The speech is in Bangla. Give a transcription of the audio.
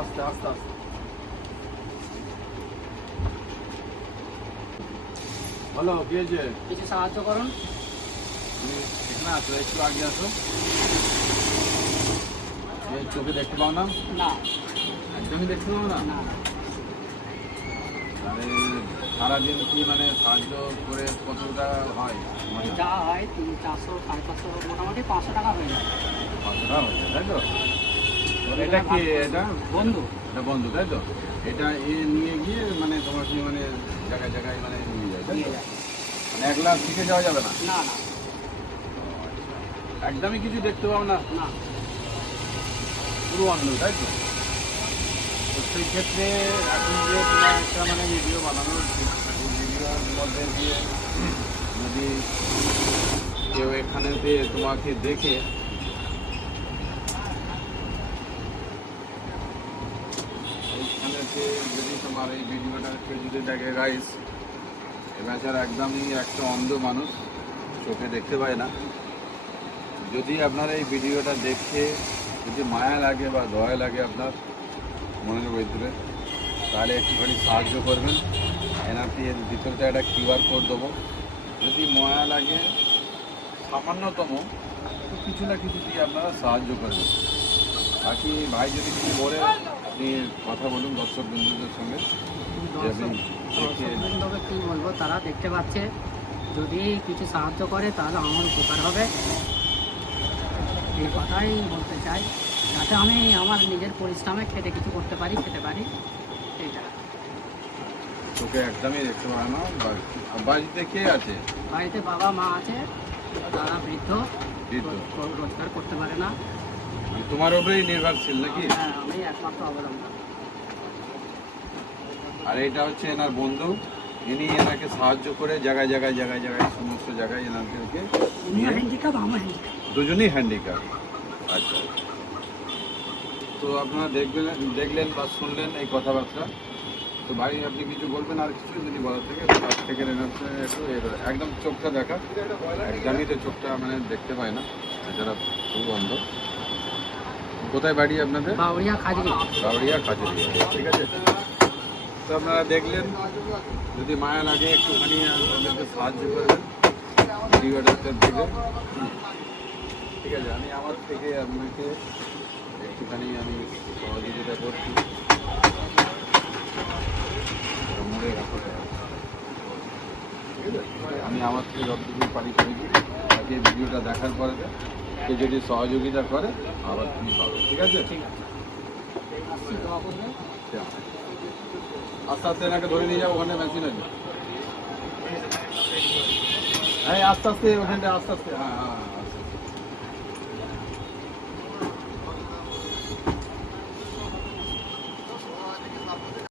আস্তে আস্তে আস্তে। বলো কি হয়েছে? কিছু সাহায্য করুন। তুমি এখানে আসো, একটু আগে আসো। এই চোখে দেখতে পাও না? না একদমই দেখতে পাও না? না আরে সারাদিন কি মানে সাহায্য করে কতটা হয়? মানে যা হয় 400 550 মোটামুটি 500 টাকা হয়ে যায়। 500 টাকা হয়ে যায়, তাই তো? এটা কি? এটা বন্ধু। এটা বন্ধু, তাই তো? এটা নিয়ে গিয়ে মানে তোমাকে মানে জায়গায় জায়গায় মানে নিয়ে যায়, তাই নিয়ে তো? যায়। মানে একলা শিখে যাওয়া যাবে না? না না একদমই কিছু দেখতে পাও না? না পুরো অন্ধ, তাই তো? তো সেই ক্ষেত্রে এখন যে তোমার একটা মানে ভিডিও বানানো উচিত, এই ভিডিওর মধ্যে দিয়ে যদি কেউ এখানেতে তোমাকে দেখে এইখানেতে যদি তোমার এই ভিডিওটা কেউ যদি দেখে, গাইস এ বেচারা একদমই একটা অন্ধ মানুষ, চোখে দেখতে পায় না। যদি আপনার এই ভিডিওটা দেখে যদি মায়া লাগে বা দয়া লাগে আপনার মনের ভিতরে, তাহলে একটুখানি সাহায্য করবেন। এনাতে এর ভিতরতে একটা কিউআর কোড দেবো। যদি মায়া লাগে সামান্যতম, তো কিছু না কিছু দিয়ে আপনারা সাহায্য করবেন। বাকি ভাই যদি কিছু বলে আপনি কথা বলুন দর্শক বন্ধুদের সঙ্গে। যে আপনি দেখে দর্শকবৃন্দকে কী বলবো, তারা দেখতে পাচ্ছে, যদি কিছু সাহায্য করে তাহলে আমার উপকার হবে। এই কথাই বলতে চাই, যাতে আমি আমার নিজের পরিশ্রমে খেটে কিছু করতে পারি, খেতে পারি, এইটা। চোখে একদমই দেখতে পায় না। বাড়িতে কে আছে? বাড়িতে বাবা মা আছে, তারা বৃদ্ধ, বৃদ্ধ। রোজগার করতে পারে না। তোমার উপরেই নির্ভরশীল নাকি? হ্যাঁ, আমি একমাত্র অবলম্বন। আর এটা হচ্ছে এনার বন্ধু, ইনি এনাকে সাহায্য করে জায়গায় জায়গায় জায়গায় জায়গায় সমস্ত জায়গায় এনাদেরকে নিয়ে, হ্যান্ডিক্যাপ, আমার হ্যান্ডিক্যাপ। দুজনেই হ্যান্ডিক্যাপ। আচ্ছা, তো আপনারা দেখলেন বা শুনলেন এই কথাবার্তা। তো ভাই আপনি কিছু বলবেন, আর কিছু যদি বলার থেকে তার থেকে একটু একদম চোখটা দেখা, একদমই তো চোখটা মানে দেখতে পায় না, যারা খুব অন্ধ। কোথায় বাড়ি আপনাদের? বাউরিয়া খাজরি। বাউরিয়া কাজেরি, ঠিক আছে। তো আপনারা দেখলেন, যদি মায়া লাগে একটুখানি আমাদেরকে সাহায্য করবেন ভিডিওটাতে দেখে, ঠিক আছে। আমি আমার থেকে আপনাকে একটুখানি আমি সহযোগিতা করছি। মনে রাখো, ঠিক আছে। আমি আমার থেকে যতটুকু পারি করেছি, তাকে ভিডিওটা দেখার পরে সে যদি সহযোগিতা করে আবার তুমি পাবে, ঠিক আছে। ঠিক আছে, আসছি, দোয়া করবেন। আস্তে আস্তে এনাকে ধরে নিয়ে যাও, ওখানে মেশিন আছে। হ্যাঁ আস্তে আস্তে ওখানটা আস্তে আস্তে, হ্যাঁ হ্যাঁ।